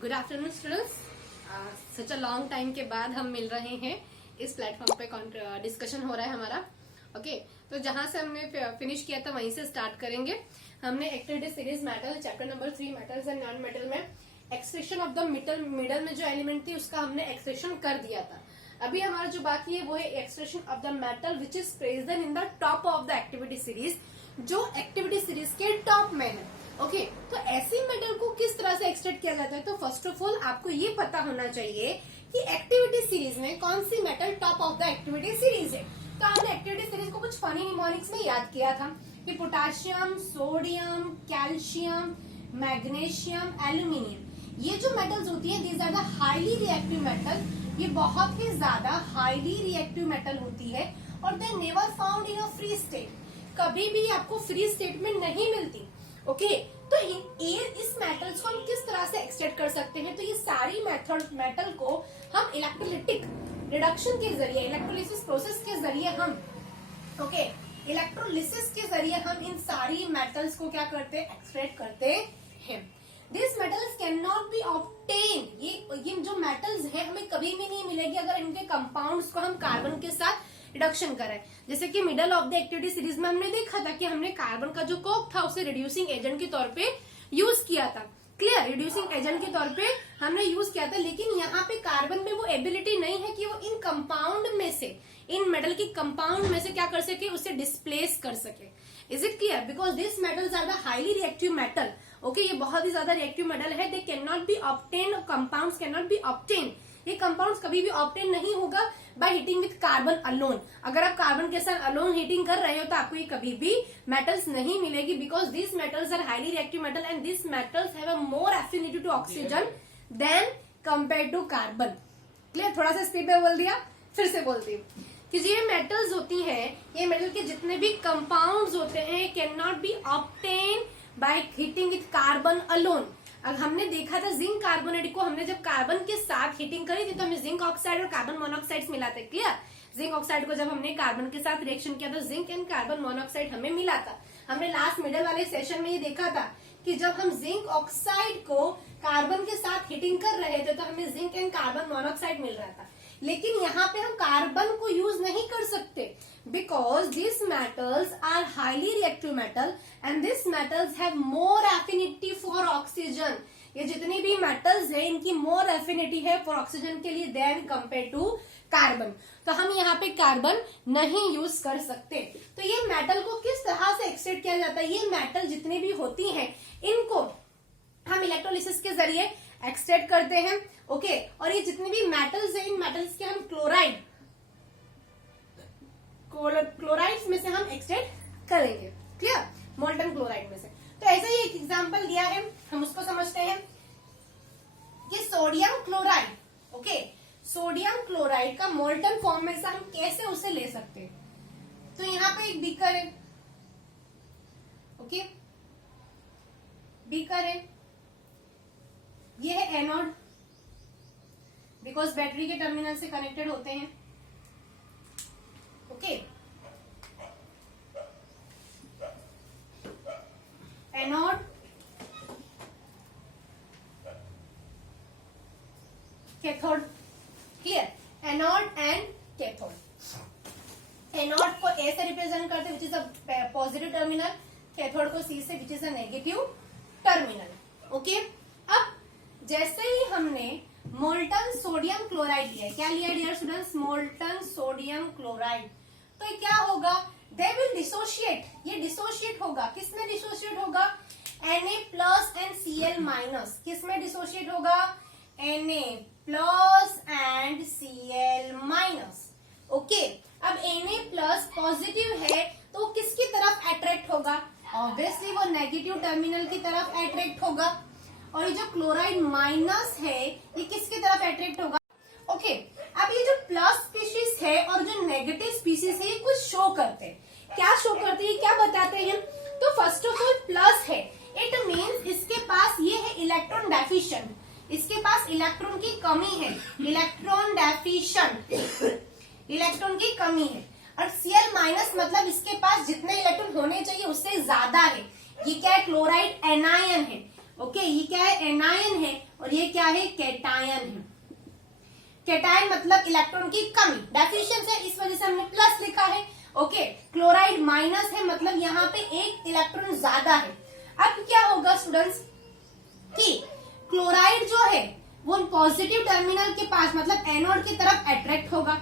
Good afternoon students. Such a long time के बाद हम मिल रहे हैं, इस प्लेटफॉर्म पे डिस्कशन हो रहा है हमारा। ओके तो जहां से हमने फिनिश किया था वहीं से स्टार्ट करेंगे। हमने activity series metal chapter number 3 metals and non metal में एक्सट्रैक्शन ऑफ द मिडल में जो एलिमेंट थी उसका हमने एक्सट्रैक्शन कर दिया था। अभी हमारा जो बाकी है वो है extraction of the metal which is present in the top of the activity series, जो एक्टिविटी सीरीज के टॉप में है। ओके तो ऐसी मेटल को किस तरह से एक्सट्रैक्ट किया जाता है, तो फर्स्ट ऑफ ऑल आपको ये पता होना चाहिए कि एक्टिविटी सीरीज में कौन सी metal top of the activity series है। तो हमने एक्टिविटी सीरीज को कुछ फनी निमोनिक्स में याद किया था कि potassium, sodium, calcium, magnesium, aluminium, ये जो मेटल्स होती है these are the highly reactive metal. ये बहुत ही ज्यादा हाईली रिएक्टिव मेटल होती है और they never found in a free state, कभी भी आपको फ्री स्टेट में नहीं मिलती। ओके तो इस मेटल्स को हम किस तरह से एक्सट्रैक्ट कर सकते हैं, तो ये सारी मेटल को हम इलेक्ट्रोलिटिक रिडक्शन के जरिए, इलेक्ट्रोलिसिस प्रोसेस के जरिए हम इलेक्ट्रोलिसिस के जरिए हम इन सारी मेटल्स को क्या करते हैं, एक्सट्रैक्ट करते हैं। This metals can not be obtain, ये जो मेटल्स है हमें कभी भी नहीं मिलेगी अगर इनके कंपाउंड्स को हम कार्बन के साथ रिडक्शन करें। जैसे कि middle of the activity series में हमने देखा था कि हमने कार्बन का जो कोक था उसे रिड्यूसिंग एजेंट के तौर पे यूज किया था। क्लियर, रिड्यूसिंग एजेंट के तौर पे हमने यूज किया था, लेकिन यहाँ पे कार्बन में वो एबिलिटी नहीं है कि वो इन कंपाउंड में से, इन मेटल की कंपाउंड में से क्या कर सके, उसे डिस्प्लेस कर सके। Is it clear? Because this metals are the highly reactive metal. Okay ये बहुत ही ज्यादा रिएक्टिव मेटल है। They can not be obtain, compounds can not be obtain, ये कंपाउंड्स कभी भी ऑब्टेन नहीं होगा by heating with carbon alone. अगर आप कार्बन के साथ अलोन हीटिंग कर रहे हो तो आपको ये कभी भी मेटल्स नहीं मिलेगी, because this metals are highly reactive metal and this metals have a more affinity to oxygen than compare to carbon. Clear? थोड़ा सा स्पीड में बोल दिया, फिर से बोलती हूँ कि ये मेटल्स होती हैं, ये मेटल के जितने भी कंपाउंड्स होते हैं can not be obtain bye heating with carbon alone. अब हमने देखा था जिंक कार्बोनेट को, हमने जब कार्बन के साथ हीटिंग करी थी तो हमें जिंक ऑक्साइड और कार्बन मोनोऑक्साइड मिला था। क्लियर? जिंक ऑक्साइड को जब हमने कार्बन के साथ रिएक्शन किया तो जिंक एंड कार्बन मोनोऑक्साइड हमें मिला था। हमने लास्ट मिडल वाले सेशन में ये देखा था कि जब हम जिंक ऑक्साइड को कार्बन के साथ हीटिंग कर रहे थे तो हमें जिंक एंड कार्बन मोनोऑक्साइड मिल रहा था, लेकिन यहाँ पे हम कार्बन को यूज नहीं कर सकते because this metals are highly reactive metal and this metals have more affinity for oxygen. ये जितनी भी मेटल्स है इनकी मोर एफिनिटी है फॉर ऑक्सीजन के लिए देन कंपेयर टू कार्बन। तो हम यहाँ पे कार्बन नहीं यूज कर सकते। तो ये मेटल को किस तरह से एक्सट्रैक्ट किया जाता है, ये मेटल जितनी भी होती हैं इनको हम इलेक्ट्रोलिसिस के जरिए एक्सट्रैक्ट करते हैं। ओके और ये जितने भी मेटल्स हैं इन मेटल्स के हम क्लोराइड्स में से हम एक्सट्रैक्ट करेंगे। क्लियर? मोल्टन क्लोराइड में से। तो ऐसा ही एक एग्जांपल दिया है, हम उसको समझते हैं कि sodium chloride. Okay sodium chloride का मोल्टन फॉर्म में से हम कैसे उसे ले सकते हैं। तो यहाँ पे एक बीकर है, ओके बीकर है, ये है एनोड बिकॉज बैटरी के टर्मिनल से कनेक्टेड होते हैं। Okay anode, cathode. Clear? Anode and cathode. Anode को ए से रिप्रेजेंट करते which is a positive terminal, cathode को सी से which is a negative terminal. Okay अब जैसे ही हमने मोल्टन सोडियम क्लोराइड लिया, क्या लिया dear students, molten sodium chloride, तो क्या होगा, दे विल डिसोशिएट, ये डिसोशिएट होगा, किसमें डिसोशिएट होगा, Na plus and Cl minus, किसमें डिसोशिएट होगा, Na plus and Cl minus. Okay अब Na प्लस पॉजिटिव है तो किसकी तरफ अट्रैक्ट होगा, ऑब्वियसली वो नेगेटिव टर्मिनल की तरफ अट्रैक्ट होगा। और ये जो क्लोराइड माइनस है ये किसकी तरफ अट्रैक्ट होगा। ओके अब ये जो प्लस स्पीशीज है और जो नेगेटिव स्पीशीज है ये कुछ शो करते हैं, क्या शो करते हैं, क्या बताते हैं। तो फर्स्ट ऑफ ऑल प्लस है, इट मीन्स इसके पास ये है इलेक्ट्रॉन डेफिशिएंट, इसके पास इलेक्ट्रॉन की कमी है, इलेक्ट्रॉन डेफिशिएंट, इलेक्ट्रॉन की कमी है। और Cl माइनस मतलब इसके पास जितने इलेक्ट्रॉन होने चाहिए उससे ज्यादा है। ये क्या है, क्लोराइड एनायन है। ओके ये क्या है, एनायन है, और ये क्या है, कैटायन है। कैटायन मतलब इलेक्ट्रॉन की कमी, डेफिशिएंसी है, इस वजह से हमने प्लस लिखा है। ओके, क्लोराइड माइनस है, मतलब यहाँ पे एक इलेक्ट्रॉन ज्यादा है। अब क्या होगा स्टूडेंट्स कि क्लोराइड जो है वो पॉजिटिव टर्मिनल के पास मतलब एनोड की तरफ अट्रैक्ट होगा।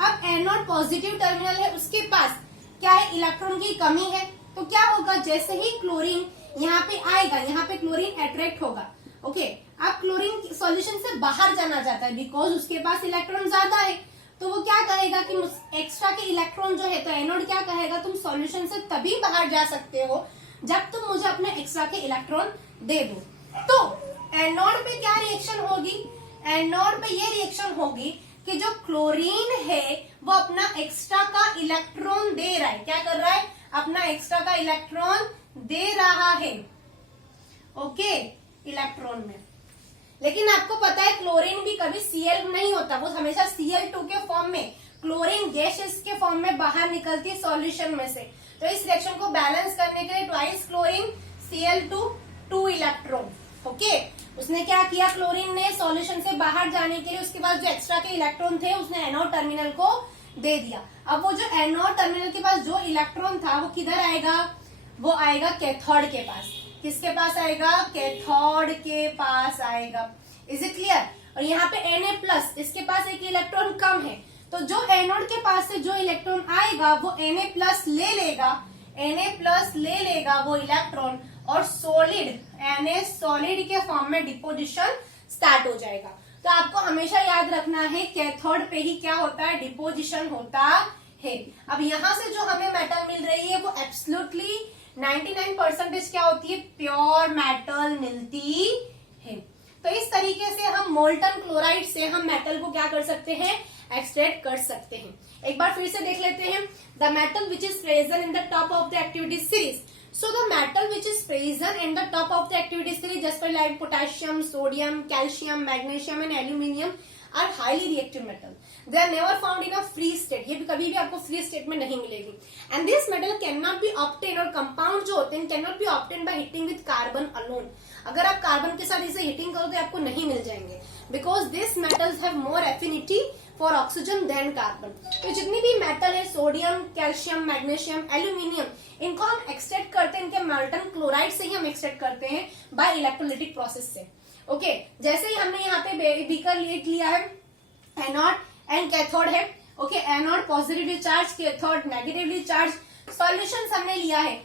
अब एनोड पॉजिटिव टर्मिनल है, उसके पास क्या है, इलेक्ट्रॉन की कमी है। तो क्या होगा, जैसे ही क्लोरीन यहाँ पे आएगा, यहाँ पे क्लोरीन अट्रैक्ट होगा। ओके, अब क्लोरीन सॉल्यूशन से बाहर जाना चाहता है बिकॉज उसके पास इलेक्ट्रॉन ज्यादा है। तो वो क्या कहेगा कि एक्स्ट्रा के इलेक्ट्रॉन जो है, तो एनोड क्या कहेगा, तुम सॉल्यूशन से तभी बाहर जा सकते हो जब तुम मुझे अपने एक्स्ट्रा के इलेक्ट्रॉन दे दो। तो एनोड पे क्या रिएक्शन होगी, एनोड पे ये रिएक्शन होगी कि जो क्लोरीन है वो अपना एक्स्ट्रा का इलेक्ट्रॉन दे रहा है। क्या कर रहा है, अपना एक्स्ट्रा का इलेक्ट्रॉन दे रहा है। ओके, इलेक्ट्रॉन में। लेकिन आपको पता है क्लोरीन भी कभी Cl नहीं होता, वो हमेशा Cl2 के फॉर्म में, क्लोरीन गैसेस के फॉर्म में बाहर निकलती है सॉल्यूशन में से। तो इस रिएक्शन को बैलेंस करने के लिए twice chlorine Cl2 2 electron. Okay, उसने क्या किया, क्लोरीन ने सॉल्यूशन से बाहर जाने के लिए उसके पास जो एक्स्ट्रा के इलेक्ट्रॉन थे उसने एनोड टर्मिनल को दे दिया। अब वो जो एनोड टर्मिनल के पास जो इलेक्ट्रॉन था वो किधर आएगा, वो आएगा कैथोड के पास। किसके पास आएगा, कैथोड के पास आएगा। Is it clear. और यहाँ पे Na+, इसके पास एक इलेक्ट्रॉन कम है, तो जो एनोड के पास से जो इलेक्ट्रॉन आएगा वो Na+ ले लेगा, Na+ ले लेगा वो इलेक्ट्रॉन, और सॉलिड सॉलिड के फॉर्म में डिपोजिशन स्टार्ट हो जाएगा। तो आपको हमेशा याद रखना है कैथोड पे ही क्या होता है, डिपोजिशन होता है। अब यहाँ से जो हमें मेटल मिल रही है वो एब्सोल्युटली 99% क्या होती है, प्योर मेटल मिलती है। तो इस तरीके से हम मोल्टन क्लोराइड से हम मेटल को क्या कर सकते हैं, एक्सट्रैक्ट कर सकते हैं। एक बार फिर से देख लेते हैं, the metal which is present in the top of the activity series. So the metal which is present in the top of the activity series just like potassium, sodium, calcium, magnesium and aluminium are highly reactive metal. They are never found in a free state. ये भी कभी भी आपको free state में नहीं मिलेगी। And this metal cannot be obtained, और compound जो होते हैं cannot be obtained by heating with carbon alone. अगर आप कार्बन के साथ इसे हीटिंग करो तो आपको नहीं मिल जाएंगे, because this metals have more affinity for oxygen than carbon. तो जितनी भी मेटल है, सोडियम, कैल्शियम, मैग्नीशियम, एल्यूमिनियम, इनको हम एक्सट्रैक्ट करते हैं, इनके मोल्टन क्लोराइड से ही हम एक्सट्रैक्ट करते हैं बाय इलेक्ट्रोलिटिक प्रोसेस से। ओके, जैसे ही हमने यहाँ पे बीकर लेट लिया है, एनोड एंड कैथोड है। Okay, anode positively charge, cathode negatively charge, solution हमने लिया है।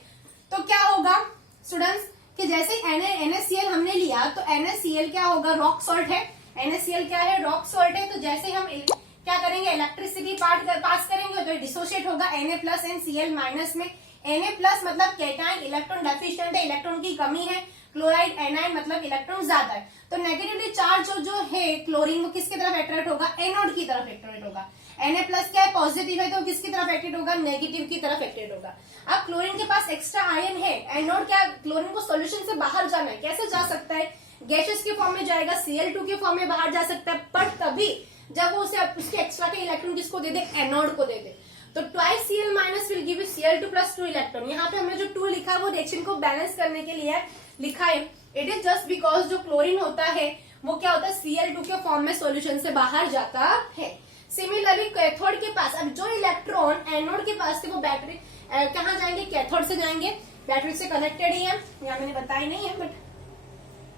तो क्या होगा स्टूडेंट्स कि जैसे NaCl हमने लिया तो NaCl क्या होगा, रॉक सॉल्ट है। NaCl क्या है, रॉक सॉल्ट है। तो जैसे हम क्या करेंगे, इलेक्ट्रिसिटी पास करेंगे तो डिसोशिएट होगा Na+ एंड Cl- में। Na+ मतलब कैटायन, इलेक्ट्रॉन डेफिशिएंट है, इलेक्ट्रॉन की कमी है। क्लोराइड एनाइन मतलब इलेक्ट्रॉन ज्यादा है। तो नेगेटिवली चार्ज जो है क्लोरीन, वो किसकी तरफ अट्रैक्ट होगा, एनोड की तरफ अट्रैक्ट होगा। Na+ क्या है, पॉजिटिव है, तो किसकी तरफ अट्रैक्ट होगा, नेगेटिव की तरफ अट्रैक्ट होगा। अब क्लोरीन के पास एक्स्ट्रा आयन है, एनोड क्या, क्लोरीन को सॉल्यूशन से बाहर जाना है, कैसे जा सकता है, गैसेस के फॉर्म में जाएगा, Cl2 के फॉर्म में बाहर जा सकता है, पर तभी जब वो उसके एक्स्ट्रा के इलेक्ट्रॉन किसको दे दे, एनोड को दे दे। तो twice Cl- will give you Cl2+2 electron. यहाँ पे हमने जो 2 लिखा है वो रिएक्शन को बैलेंस करने के लिए लिखा है। इट इज जस्ट बिकॉज जो क्लोरीन होता है वो क्या होता है, Cl2 के फॉर्म में सॉल्यूशन से बाहर जाता है। सिमिलरली कैथोड के पास अब जो इलेक्ट्रॉन एनोड के पास थे वो बैटरी कहाँ जाएंगे, कैथोड से जाएंगे। बैटरी से कनेक्टेड ही है, यहाँ मैंने बताया नहीं है बट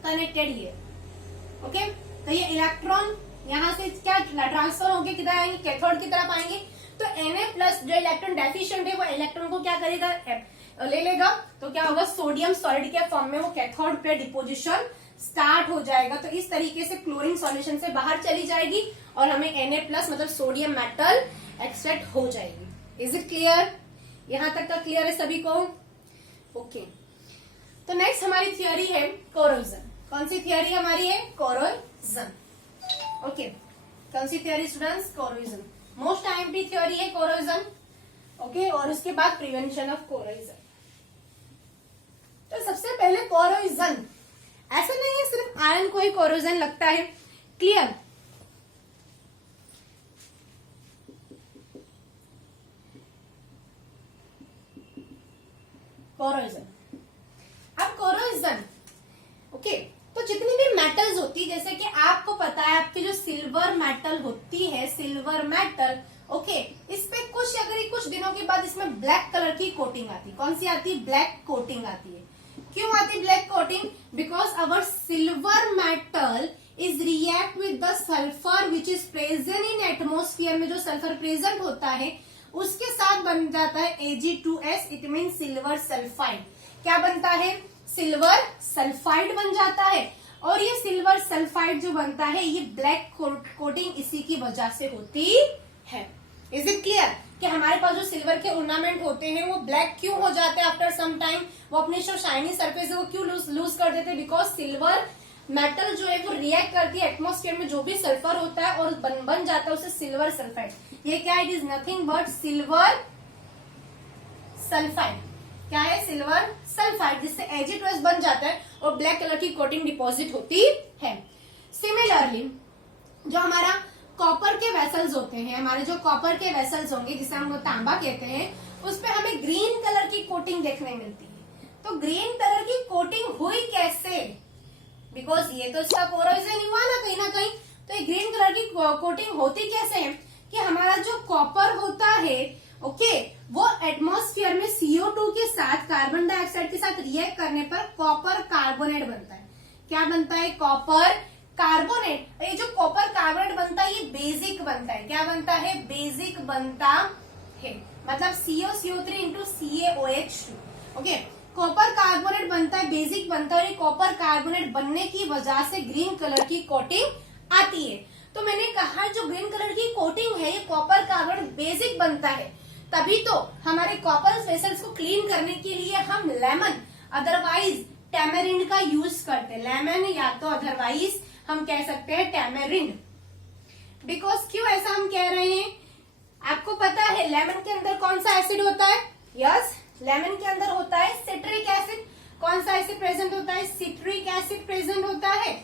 कनेक्टेड ही है। ओके, तो ये इलेक्ट्रॉन यहाँ से क्या ट्रांसफर होंगे, किधर आएंगे, कैथोड की तरफ आएंगे। तो Na+ जो इलेक्ट्रॉन डेफिशिएंट है वो इलेक्ट्रॉन को क्या करेगा, ले लेगा। तो क्या होगा, सोडियम सॉलिड के फॉर्म में वो कैथोड पे डिपोजिशन स्टार्ट हो जाएगा। तो इस तरीके से क्लोरीन सॉल्यूशन से बाहर चली जाएगी और हमें Na+ मतलब सोडियम मेटल एक्सट्रैक्ट हो जाएगी। इज इट क्लियर, यहां तक का क्लियर है सभी को। ओके, तो नेक्स्ट हमारी थियोरी है कोरोजन। कौन सी थियोरी हमारी है, कोरोजन। ओके, कौन सी theory students, corrosion. Most IMP theory है कोरोजन। ओके, और उसके बाद प्रिवेंशन ऑफ कोरोजन। तो सबसे पहले कोरोजन, ऐसा नहीं है सिर्फ आयरन को ही कोरोजन लगता है, क्लियर। कोरोजन, अब कोरोजन, ओके, तो जितनी भी मेटल्स होती होती है, जैसे कि आपको पता है आपकी जो सिल्वर मेटल होती है, सिल्वर मेटल, ओके, इस पे कुछ दिनों के बाद इसमें ब्लैक कलर की कोटिंग आती है। कौन सी आती है? ब्लैक कोटिंग आती है। क्यों आती है black coating? Because our silver metal is react with the sulphur which is present in atmosphere में, जो सल्फर प्रेजेंट होता है उसके साथ बन जाता है Ag2S, it mean silver sulphide. क्या बनता है? सिल्वर सल्फाइड बन जाता है। और ये सिल्वर सल्फाइड जो बनता है ये ब्लैक कोटिंग इसी की वजह से होती है। इज इट क्लियर कि हमारे पास जो सिल्वर के ऑर्नामेंट होते हैं वो ब्लैक क्यों हो जाते हैं आफ्टर सम टाइम? वो अपनी जो शाइनी सरफेस है वो क्यों लूज कर देते हैं? बिकॉज सिल्वर मेटल जो है वो रिएक्ट करती है एटमोस्फेयर में जो भी सल्फर होता है और बन जाता है उसे सिल्वर सल्फाइड। ये क्या? It is nothing but silver sulphide. क्या है? सिल्वर सल्फाइड, जिससे Ag2S बन जाता है और ब्लैक कलर की कोटिंग डिपॉजिट होती है। सिमिलरली जो हमारा कॉपर के वेसल्स होते हैं, हमारे जो कॉपर के वेसल्स होंगे जिसे हम तांबा कहते हैं, उस पे हमें ग्रीन कलर की कोटिंग देखने मिलती है। तो ग्रीन कलर की कोटिंग हुई कैसे? बिकॉज ये तो इसका कोरोजन हुआ ना कहीं। तो ये ग्रीन कलर की कोटिंग होती कैसे है कि हमारा जो कॉपर होता है, ओके, वो एटमॉस्फेयर में CO2 के साथ, कार्बन डाइऑक्साइड के साथ रिएक्ट करने पर कॉपर कार्बोनेट बनता है। क्या बनता है? Copper carbonate. ये जो कॉपर कार्बोनेट बनता है ये बेसिक बनता है। क्या बनता है? बेसिक बनता है, मतलब COCO3 into CaOH2। Okay, copper carbonate बनता है, बेसिक बनता है। कॉपर कार्बोनेट बनने की वजह से ग्रीन कलर की कोटिंग आती है। तो मैंने कहा जो ग्रीन कलर की कोटिंग है ये कॉपर कार्बोनेट बेसिक बनता है, तभी तो हमारे कॉपर वेसल्स को क्लीन करने के लिए हम लेमन अदरवाइज टैमेरिंड का यूज करते हैं। लेमन या तो अदरवाइज हम कह सकते हैं टैमेरिंड। बिकॉज क्यों ऐसा हम कह रहे हैं? आपको पता है लेमन के अंदर कौन सा एसिड होता है? यस, लेमन के अंदर होता है सिट्रिक एसिड। कौन सा एसिड प्रेजेंट होता है? सिट्रिक एसिड प्रेजेंट होता है।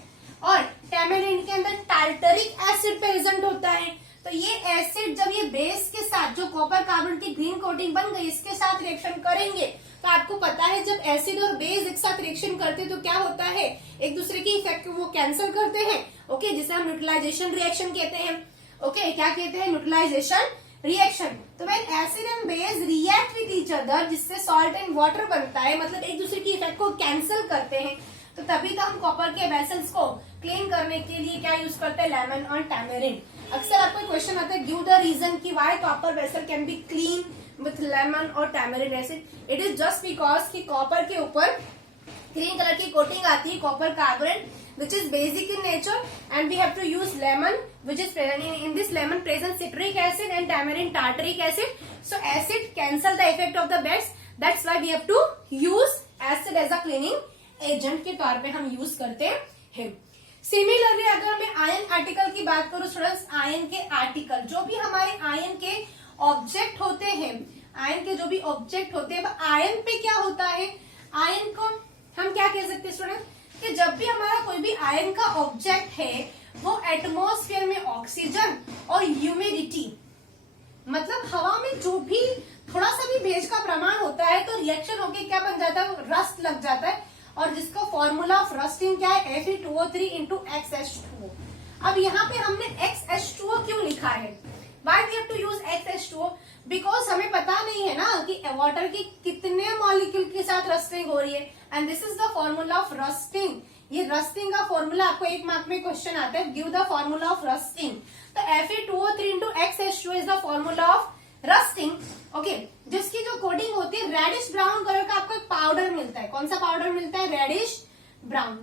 और टैमेरिंड के अंदर टार्टरिक एसिड प्रेजेंट होता है। तो ये एसिड जब ये बेस के साथ जो कॉपर कार्बन की ग्रीन कोटिंग बन गई इसके साथ रिएक्शन करेंगे, तो आपको पता है जब एसिड और बेस एक साथ रिएक्शन करते हैं तो क्या होता है? एक दूसरे की इफेक्ट वो कैंसिल करते हैं। ओके, जिसे हम न्यूट्रलाइजेशन रिएक्शन कहते हैं। ओके, क्या कहते हैं? Neutralization reaction. तो when acid and base react with each other, जिससे सॉल्ट एंड वाटर बनता है, मतलब एक दूसरे की इफेक्ट को कैंसिल करते हैं, तो तभी तो हम कॉपर के वेसल्स को क्लीन करने के लिए क्या यूज करते हैं? लेमन और टैमेरिंड। अक्सर आपको क्वेश्चन आता है गिव द रीजन कि why copper vessel can be clean with lemon और tamarind acid. It is just because कि कॉपर के ऊपर ग्रीन कलर की कोटिंग आती है, copper carbonate which is basic in nature, and we have to use lemon which is present in this lemon present citric acid and tamarind tartaric acid. So acid cancel the effect of the base, that's why we have to use acid as a cleaning agent के तौर पे हम use करते हैं। Similarly अगर मैं ion article की बात करूं स्टूडेंट्स, आयन के आर्टिकल जो भी हमारे आयन के ऑब्जेक्ट होते हैं, आयन के जो भी ऑब्जेक्ट होते हैं, आयन पे क्या होता है? आयन को हम क्या कह सकते हैं स्टूडेंट कि जब भी हमारा कोई भी आयन का ऑब्जेक्ट है वो एटमॉस्फेयर में ऑक्सीजन और ह्यूमिडिटी, मतलब हवा में जो भी थोड़ा सा भी भेज का प्रमाण होता है तो रिएक्शन होके क्या बन जाता है? रस्ट लग जाता है। और जिसका फॉर्मूला ऑफ रस्टिंग क्या है? Fe2O3 into XH2O। अब यहाँ पे हमने XH2O क्यों लिखा है? Why we have to use XH2O? Because हमें पता नहीं है ना कि वाटर की कितने मॉलिक्यूल के साथ रस्टिंग हो रही है, and this is the formula of rusting. ये रस्टिंग का फॉर्मूला आपको एक मार्क में क्वेश्चन आता है, give the formula of rusting. तो Fe2O3 into XH2O is the formula of rusting. Okay, जिसकी जो कोटिंग होती है रेडिश ब्राउन कलर का आपको एक पाउडर मिलता है। कौन सा पाउडर मिलता है? Reddish brown.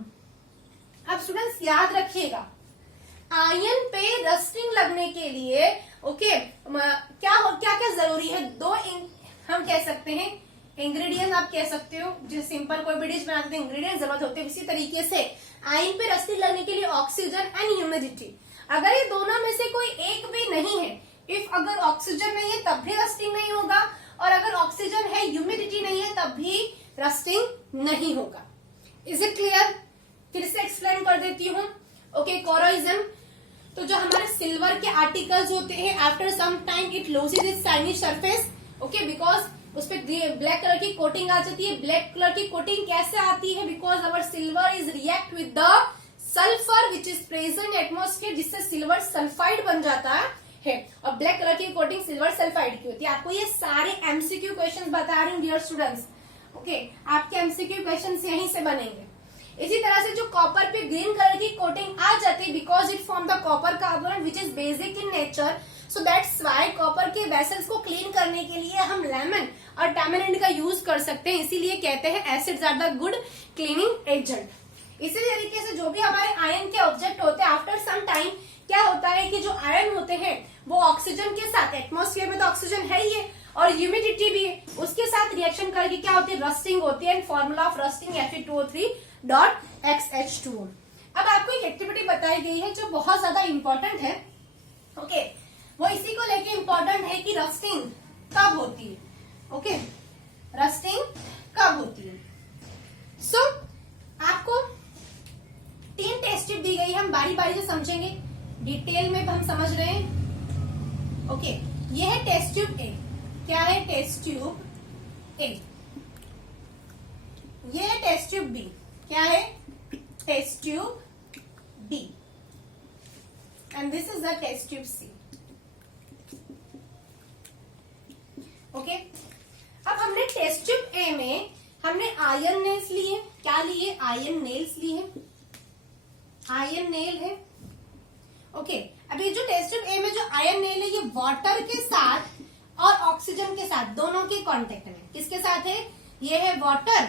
अब स्टूडेंट्स याद रखिएगा, आयन पे रस्टिंग लगने के लिए क्या जरूरी है? दो हम कह सकते हैं इंग्रेडिएंट, आप कह सकते हो जिस सिंपल कोई भी डिश बनाते हैं इंग्रेडिएंट जरूरत होती है, इसी तरीके से आयन पे रस्टिंग लगने के लिए ऑक्सीजन एंड ह्यूमिडिटी। अगर ये दोनों में से कोई एक भी नहीं है, इफ अगर ऑक्सीजन नहीं है तब भी रस्टिंग नहीं होगा, और अगर ऑक्सीजन है ह्यूमिडिटी नहीं है तब भी रस्टिंग नहीं होगा। Is it clear? फिर से एक्सप्लेन कर देती हूँ। ओके, कोरोजन, तो जो हमारे सिल्वर के आर्टिकल्स होते हैं after some time it loses its shiny surface. Okay, because उस पर ब्लैक कलर की कोटिंग आ जाती है। ब्लैक कलर की कोटिंग कैसे आती है? Because our silver is react with the sulphur which is present atmosphere, जिससे सिल्वर सल्फाइड बन जाता है। और ब्लैक कलर की कोटिंग सिल्वर सल्फाइड की होती है। आपको ये सारे एमसीक्यू क्वेश्चंस बता रही हूँ डियर स्टूडेंट्स। ओके, आपके एमसीक्यू क्वेश्चंस यहीं से बनेंगे। इसी तरह से जो कॉपर पे ग्रीन कलर की कोटिंग आ जाती है because it form the copper carbonate which is basic in nature, so that's why copper के वेसल्स को क्लीन करने के लिए हम लेमन और टैमरिंड का यूज कर सकते हैं। इसीलिए कहते हैं acids are the good cleaning agent. इसी तरीके से जो भी हमारे आयन के ऑब्जेक्ट होते हैं, आफ्टर सम टाइम क्या होता है कि जो आयन होते हैं वो ऑक्सीजन के साथ, एटमॉस्फेयर में तो ऑक्सीजन है ही है और ह्यूमिडिटी भी है, उसके साथ रिएक्शन करके क्या होती है, रस्टिंग होती है। And formula of rusting Fe2O3.XH2O। अब आपको एक एक्टिविटी बताई गई है जो बहुत ज्यादा इंपॉर्टेंट है। ओके, वो इसी को लेके इंपॉर्टेंट है कि रस्टिंग कब होती है। ओके, रस्टिंग कब होती है। सो आपको 3 टेस्ट ट्यूब दी गई, हम बारी बारी से समझेंगे, डिटेल में हम समझ रहे हैं। ओके, ये है टेस्ट ट्यूब ए। क्या है टेस्ट ट्यूब ए? ये है टेस्ट ट्यूब बी। क्या है test tube B. And this is the test tube C. Okay, अब हमने टेस्ट ट्यूब ए में हमने आयरन नेल्स लिए। क्या लिए? आयरन नेल्स लिए। आयरन नेल है। ओके, अब ये जो टेस्ट ट्यूब ए में जो आयरन नेल है, ये वाटर के साथ और ऑक्सीजन के साथ दोनों के कांटेक्ट में। किसके साथ है? ये है वाटर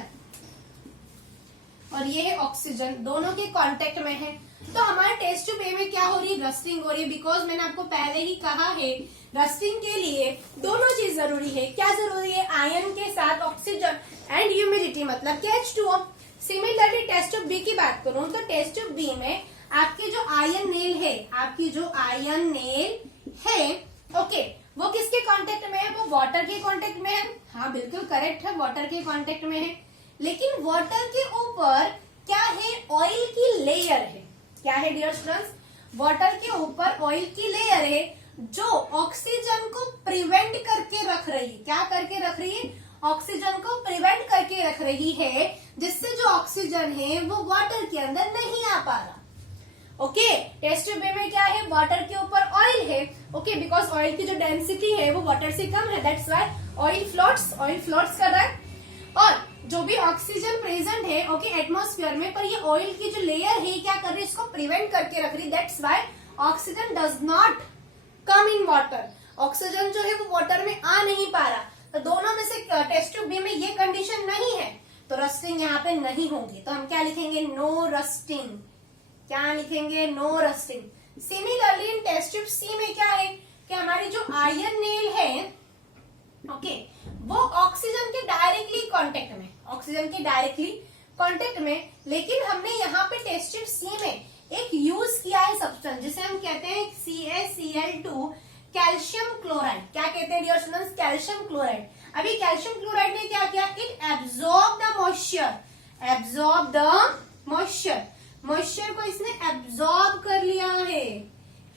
और ये है ऑक्सीजन, दोनों के कांटेक्ट में है। तो हमारे टेस्ट ट्यूब ए में क्या हो रही है? रस्टिंग हो रही है। बिकॉज मैंने आपको पहले ही कहा है रस्टिंग के लिए दोनों चीज जरूरी है। क्या जरूरी है? आयन के साथ ऑक्सीजन एंड ह्यूमिडिटी, मतलब कि H2O। Similarly test tube B की बात करूं तो टेस्ट ट्यूब बी में आपकी जो आयन नेल है, आपकी जो आयन नेल है, ओके, वो किसके कांटेक्ट में है? वो वाटर के कांटेक्ट में है। हाँ बिल्कुल करेक्ट है, वाटर के कांटेक्ट में है। लेकिन वाटर के ऊपर क्या है? ऑयल की लेयर है। क्या है डियर स्टूडेंट्स? वाटर के ऊपर ऑयल की लेयर है जो ऑक्सीजन को प्रिवेंट करके रख रही है। क्या करके रख रही है? ऑक्सीजन को प्रिवेंट करके रख रही है, जिससे जो ऑक्सीजन है वो वाटर के अंदर नहीं आ पा रहा। ओके, टेस्ट ट्यूब में क्या है? वाटर के ऊपर ऑयल है। ओके, बिकॉज ऑयल की जो डेंसिटी है वो वाटर से कम है, दैट्स व्हाई ऑयल फ्लोट्स कर रहा है। और जो भी ऑक्सीजन प्रेजेंट है ओके एटमॉस्फेयर में, पर ये ऑयल की जो लेयर है क्या कर रही है? इसको प्रिवेंट करके रख रही, that's why oxygen does not come in water. Oxygen जो है वो वाटर में आ नहीं पा रहा। तो दोनों में से टेस्ट ट्यूब बी में ये कंडीशन नहीं है, तो रस्टिंग यहाँ पे नहीं होगी। तो हम क्या लिखेंगे? No rusting. क्या लिखेंगे? No rusting. Similarly in test tube C में क्या है कि हमारी जो आयरन नेल है ओके वो ऑक्सीजन के डायरेक्टली कांटेक्ट में, ऑक्सीजन के डायरेक्टली कांटेक्ट में। लेकिन हमने यहाँ पे टेस्ट ट्यूब सी में एक यूज किया है सब्सटेंस जिसे हम कहते हैं CaCl2 कैल्शियम क्लोराइड। क्या कहते हैं डियर स्टूडेंट्स? Calcium chloride. अभी कैल्शियम क्लोराइड ने क्या किया? It absorb the moisture, absorb the moisture, moisture को इसने एब्जॉर्ब कर लिया है।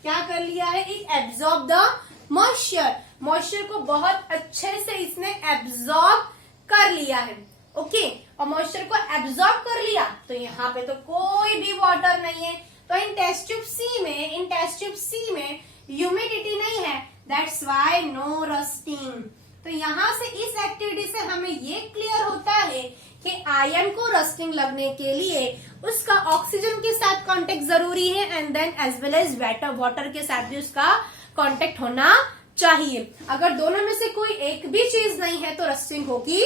क्या कर लिया है? It absorb the moisture, moisture को बहुत अच्छे से इसने एब्जॉर्ब कर लिया है। ओके, और मॉइस्चर को एब्जॉर्ब कर लिया तो यहाँ पे तो कोई भी वाटर नहीं है। तो इन टेस्ट ट्यूब सी में ह्यूमिडिटी नहीं है, दैट्स व्हाई नो रस्टिंग। तो यहाँ से इस एक्टिविटी से हमें ये क्लियर होता है कि आयन को रस्टिंग लगने के लिए उसका ऑक्सीजन के साथ कांटेक्ट जरूरी है and then as well as water के साथ भी उसका कांटेक्ट होना चाहिए। अगर दोनों में से कोई एक भी चीज नहीं है तो रस्टिंग होगी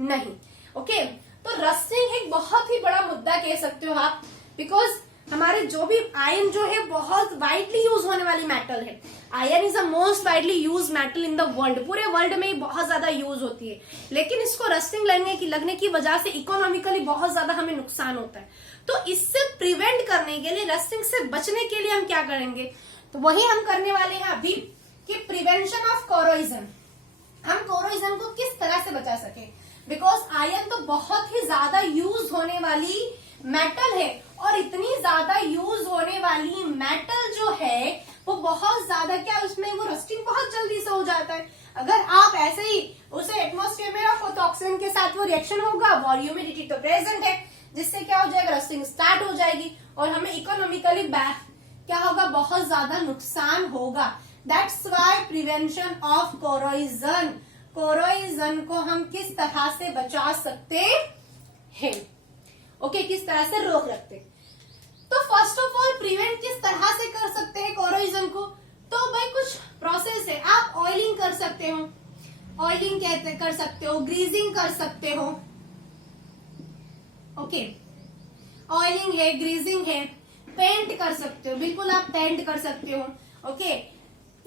नहीं। ओके, तो रस्टिंग एक बहुत ही बड़ा मुद्दा कह सकते हो आप, बिकॉज हमारे जो भी आयन जो है बहुत वाइडली यूज होने वाली मेटल है। Ion is the most widely use metal in the world, पूरे वर्ल्ड में बहुत ज्यादा यूज होती है। लेकिन इसको रस्टिंग लगने की वजह से इकोनॉमिकली बहुत ज्यादा हमें नुकसान होता है। तो इससे प्रिवेंट करने के लिए, रस्टिंग से बचने के लिए हम क्या करेंगे? तो वही हम करने वाले हैं अभी कि प्रिवेंशन ऑफ कोरोजन। हम कोरोजन को किस तरह से बचा सके, बिकॉज आयन तो बहुत ही ज्यादा यूज होने वाली मेटल है और इतनी ज्यादा यूज होने वाली मेटल जो है वो बहुत ज्यादा क्या उसमें वो रस्टिंग बहुत जल्दी से हो जाता है। अगर आप ऐसे ही उसे एटमॉस्फेयर में रखो तो ऑक्सीजन के साथ वो रिएक्शन होगा, और ह्यूमिडिटी तो प्रेजेंट है, जिससे क्या हो जाएगा? रस्टिंग स्टार्ट हो जाएगी। और हमें इकोनॉमिकली क्या होगा, बहुत ज्यादा नुकसान होगा। That's why prevention of corrosion, corrosion को हम किस तरह से बचा सकते हैं, ओके, किस तरह से रोक सकते। तो फर्स्ट ऑफ ऑल प्रिवेंट किस तरह से कर सकते हैं कोरोजन को, तो भाई कुछ प्रोसेस है। आप ऑयलिंग कर सकते हो, ऑयलिंग कहते कर सकते हो, ग्रीजिंग कर सकते हो, ओके, ऑयलिंग है, ग्रीजिंग है, पेंट कर सकते हो, बिल्कुल आप पेंट कर सकते हो, ओके।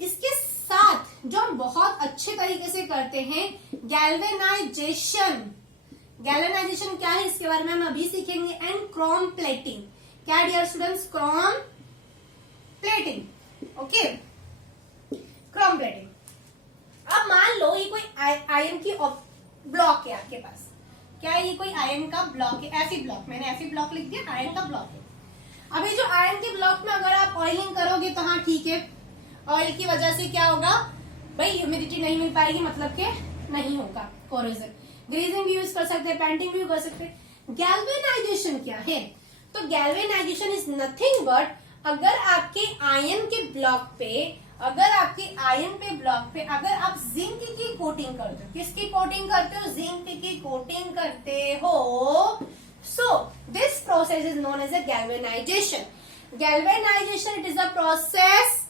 इसके साथ जो हम बहुत अच्छे तरीके से करते हैं गैल्वेनाइजेशन, गैल्वेनाइजेशन क्या है इसके बारे में हम अभी सीखेंगे, एंड क्रोम प्लेटिंग। क्या dear students, chrome plating, okay, chrome plating. अब मान लो ये कोई आयरन की ब्लॉक है आपके पास, क्या है ये कोई आयरन का ब्लॉक है, Fe ब्लॉक, मैंने Fe ब्लॉक लिख दिया, आयरन का ब्लॉक है। अभी जो आयरन के ब्लॉक में अगर आप ऑयलिंग करोगे तो हाँ ठीक है, ऑयल की वजह से क्या होगा भाई, ह्यूमिडिटी नहीं मिल पाएगी, मतलब के नहीं होगा कोरोजन। ग्रीजिंग भी यूज कर सकते हैं, पेंटिंग भी कर सकते हैं। गैल्वेनाइजेशन क्या है, तो गैल्वेनाइजेशन इज नथिंग बट अगर आपके आयरन के ब्लॉक पे, अगर आपके आयरन पे ब्लॉक पे अगर आप जिंक की कोटिंग करते हो, किसकी कोटिंग करते हो, जिंक की कोटिंग करते हो, so this process is known as a galvanisation. Galvanisation it is a process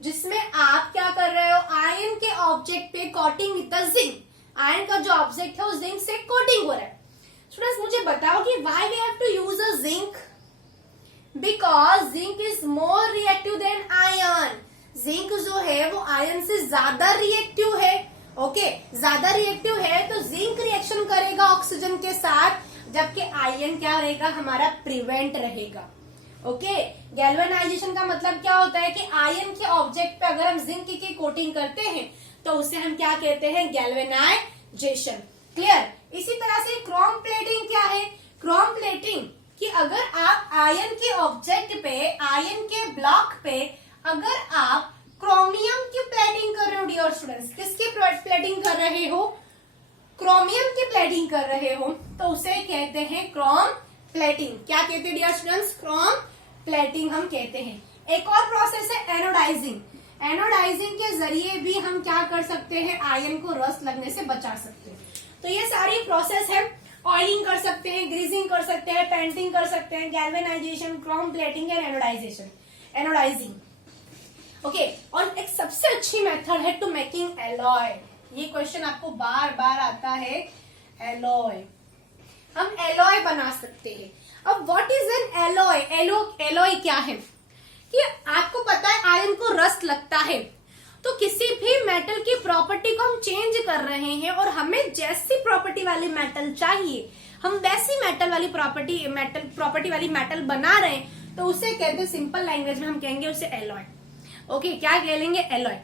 जिसमें आप क्या कर रहे हो, आयरन के ऑब्जेक्ट पे coating with the zinc, iron का जो ऑब्जेक्ट है वो जिंक से कोटिंग हो रहा है। स्टूडेंट्स मुझे बताओ कि why we have to use a zinc, because zinc is more reactive than iron. Zinc जो है वो आयरन से ज्यादा रिएक्टिव है, ओके, ज्यादा रिएक्टिव है तो जिंक रिएक्शन करेगा ऑक्सीजन के साथ, जबकि आयरन क्या रहेगा हमारा, प्रिवेंट रहेगा, ओके। गैल्वेनाइजेशन का मतलब क्या होता है कि आयरन के ऑब्जेक्ट पे अगर हम जिंक की कोटिंग करते हैं तो उसे हम क्या कहते हैं, गैल्वेनाइजेशन, क्लियर। इसी तरह से क्रोम प्लेटिंग क्या है, क्रोम प्लेटिंग कि अगर आप आयरन के ऑब्जेक्ट पे, आयरन के ब्लॉक पे अगर आप क्रोमियम की प्लेटिंग कर रहे हो डियर स्टूडेंट्स, किसकी प्लेटिंग कर रहे हो, क्रोमियम की प्लेटिंग कर रहे हो, तो उसे कहते हैं क्रोम प्लेटिंग। क्या कहते हैं डियर स्टूडेंट्स, क्रोम प्लेटिंग हम कहते हैं। एक और प्रोसेस है एनोडाइजिंग, एनोडाइजिंग के जरिए भी हम क्या कर सकते हैं, आयरन को रस्ट लगने से बचा सकते हैं। तो ये सारी प्रोसेस है, ऑयलिंग कर सकते हैं, ग्रीजिंग कर सकते हैं, पेंटिंग कर सकते हैं, galvanisation, chrome plating and anodisation, anodising, okay. और एक सबसे अच्छी मेथड है टू मेकिंग एलॉय, ये क्वेश्चन आपको बार बार आता है, एलॉय, हम एलॉय बना सकते हैं। अब what is an alloy, alloy क्या है कि आपको पता है आयरन को रस्ट लगता है, तो किसी भी मेटल की प्रॉपर्टी को हम चेंज कर रहे हैं और हमें जैसी प्रॉपर्टी वाली मेटल चाहिए, हम वैसी मेटल वाली प्रॉपर्टी वाली मेटल बना रहे हैं, तो उसे कहते हैं, सिंपल लैंग्वेज में हम कहेंगे उसे एलॉय, ओके। क्या कहेंगे, alloy.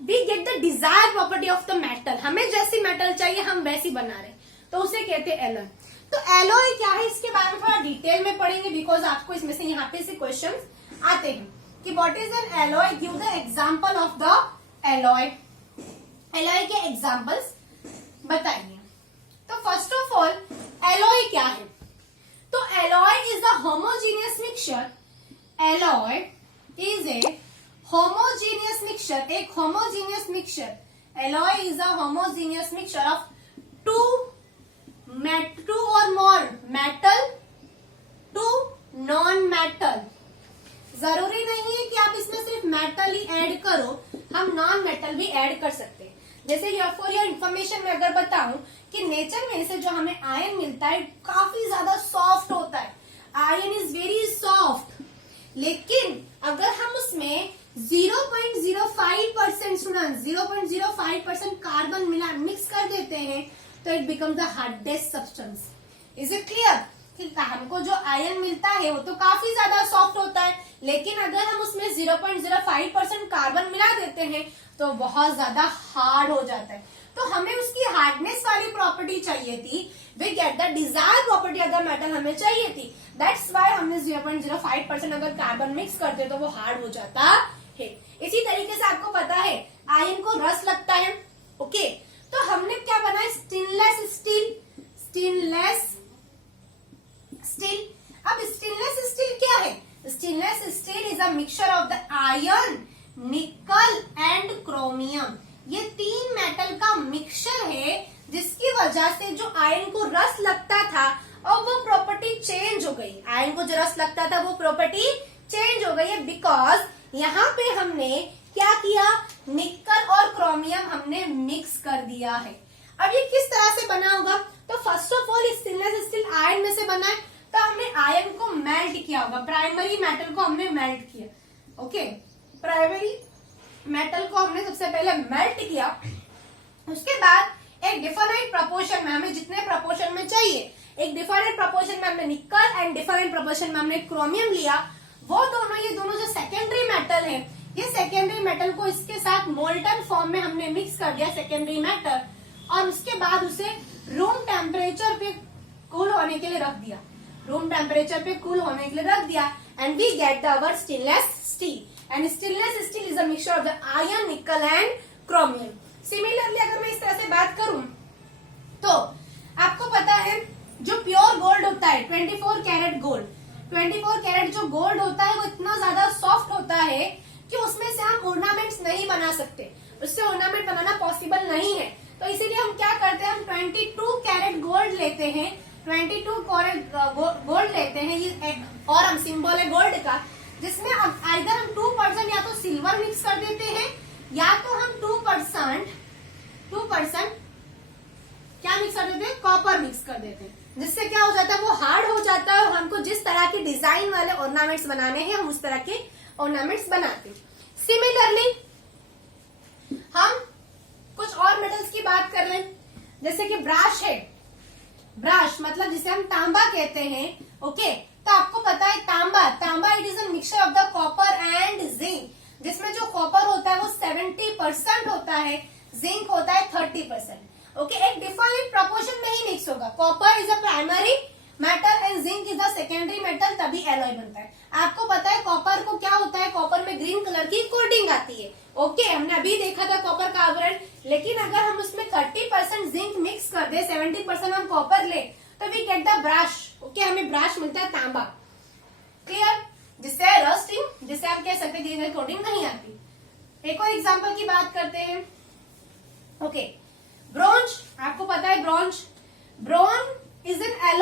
We get the desire property of the metal, हमें जैसी मेटल चाहिए हम वैसी बना रहे हैं, तो उसे कहते हैं एलॉय। तो एलॉय क्या है इसके बारे में थोड़ा डिटेल में पढ़ेंगे, बिकॉज आपको इसमें से यहाँ पे से क्वेश्चन आते हैं कि what is an alloy, give the example of the alloy, alloy के एग्जांपल्स बताइए। तो फर्स्ट ऑफ ऑल एलॉय क्या है, तो alloy is the homogeneous mixture, alloy is a homogeneous mixture, एक homogeneous mixture, alloy is a homogeneous mixture of two or more metal to non metal. जरूरी नहीं है कि आप इसमें सिर्फ मेटल ही ऐड करो, हम नॉन मेटल भी ऐड कर सकते हैं। जैसे फॉर योर इन्फॉर्मेशन में अगर बताऊं कि नेचर में से जो हमें आयरन मिलता है काफी ज्यादा सॉफ्ट होता है, आयरन इज वेरी सॉफ्ट, लेकिन अगर हम उसमें 0.05% स्टूडेंट 0.05% कार्बन मिक्स कर देते हैं तो it becomes the hardest substance. Is it clear कि हमको जो आयरन मिलता है वो तो काफी ज्यादा सॉफ्ट होता है, लेकिन अगर हम उसमें 0.05% कार्बन मिला देते हैं तो बहुत ज्यादा हार्ड हो जाता है। तो हमें उसकी हार्डनेस वाली प्रॉपर्टी चाहिए थी, we get the desire property of the metal हमें चाहिए थी, दैट्स वाई हमने 0.05% अगर कार्बन मिक्स करते तो वो हार्ड हो जाता है। इसी तरीके से आपको पता है आयरन को रस लगता है, ओके। तो हमने क्या बनाया, स्टेनलेस स्टील, स्टेनलेस स्टील। अब स्टेनलेस स्टील क्या है? Stainless steel is a mixture of the iron, nickel and chromium. ये तीन मेटल का मिक्सचर है जिसकी वजह से जो आयरन को रस लगता था और वो प्रॉपर्टी चेंज हो गई। आयरन को जो रस लगता था वो प्रॉपर्टी चेंज हो गई है बिकॉज यहाँ पे हमने क्या किया, निकल और क्रोमियम हमने मिक्स कर दिया है। अब ये किस तरह से बना होगा? तो first of all stainless steel iron में से बना है, तो हमने आयरन को मेल्ट किया होगा, प्राइमरी मेटल को हमने मेल्ट किया। ओके, प्राइमरी मेटल को हमने सबसे पहले मेल्ट किया, उसके बाद एक डिफरेंट प्रोपोर्शन में, हमें जितने प्रोपोर्शन में चाहिए, एक डिफरेंट प्रोपोर्शन में हमने निकल एंड डिफरेंट प्रोपोर्शन में हमने क्रोमियम लिया। वो दोनों, ये दोनों जो सेकेंडरी मेटल है, ये सेकेंडरी मेटल को इसके साथ मोल्टन फॉर्म में हमने मिक्स कर दिया सेकेंडरी मेटल, और उसके बाद उसे रूम टेम्परेचर पे कूल होने के लिए रख दिया, रूम टेम्परेचर पे कूल होने के लिए रख दिया, and we get our stainless steel. And stainless steel is a mixture of the iron, nickel and chromium. Similarly अगर मैं इस तरह से बात करूं तो आपको पता है जो प्योर गोल्ड होता है, 24 कैरेट गोल्ड, 24 कैरेट जो गोल्ड होता है वो इतना ज्यादा सॉफ्ट होता है कि उसमें से हम ऑर्नामेंट्स नहीं बना सकते, उससे ऑर्नामेंट बनाना पॉसिबल नहीं है। तो इसीलिए हम क्या करते हैं, हम 22 कैरेट गोल्ड लेते हैं, 22 कैरेट गोल्ड लेते हैं, ये और हम सिंबल है गोल्ड का, जिसमें आइदर हम 2% या तो सिल्वर मिक्स कर देते हैं, या तो हम 2% क्या मिक्स कर देते हैं, कॉपर मिक्स कर देते हैं, जिससे क्या हो जाता है, वो हार्ड हो जाता है और हमको जिस तरह के डिजाइन वाले ऑर्नामेंट्स बनाने हैं हम उस तरह के ऑर्नामेंट्स बनाते हैं। सिमिलरली हम कुछ और मेटल्स की बात कर लें, जैसे कि ब्राश है, ब्राश मतलब जिसे हम तांबा कहते हैं। ओके, तो आपको पता है तांबा it is a mixture of the copper and zinc, जिसमें जो कॉपर होता है वो 70% होता है, जिंक होता है 30%। ओके, एक डिफरेंट प्रोपोर्शन में ही मिक्स होगा, copper is a primary metal and zinc is the secondary metal, तभी एलॉय बनता है। आपको पता है कॉपर को क्या होता है, कॉपर में ग्रीन कलर की कोटिंग आती है। ओके, हमने अभी देखा था कॉपर का आवरण, लेकिन अगर हम उसमें 30% जिंक मिक्स कर दे, 70% हम कॉपर ले, तो we get the brush. Okay, हमें ब्रश मिलता है तांबा। क्लियर? जिससे रस्टिंग, जिससे आप कह सकते हैं कोटिंग नहीं आती। एक और एग्जाम्पल की बात करते हैं। ओके, ब्रोंज, आपको पता है ब्रोंज इज एन एलॉय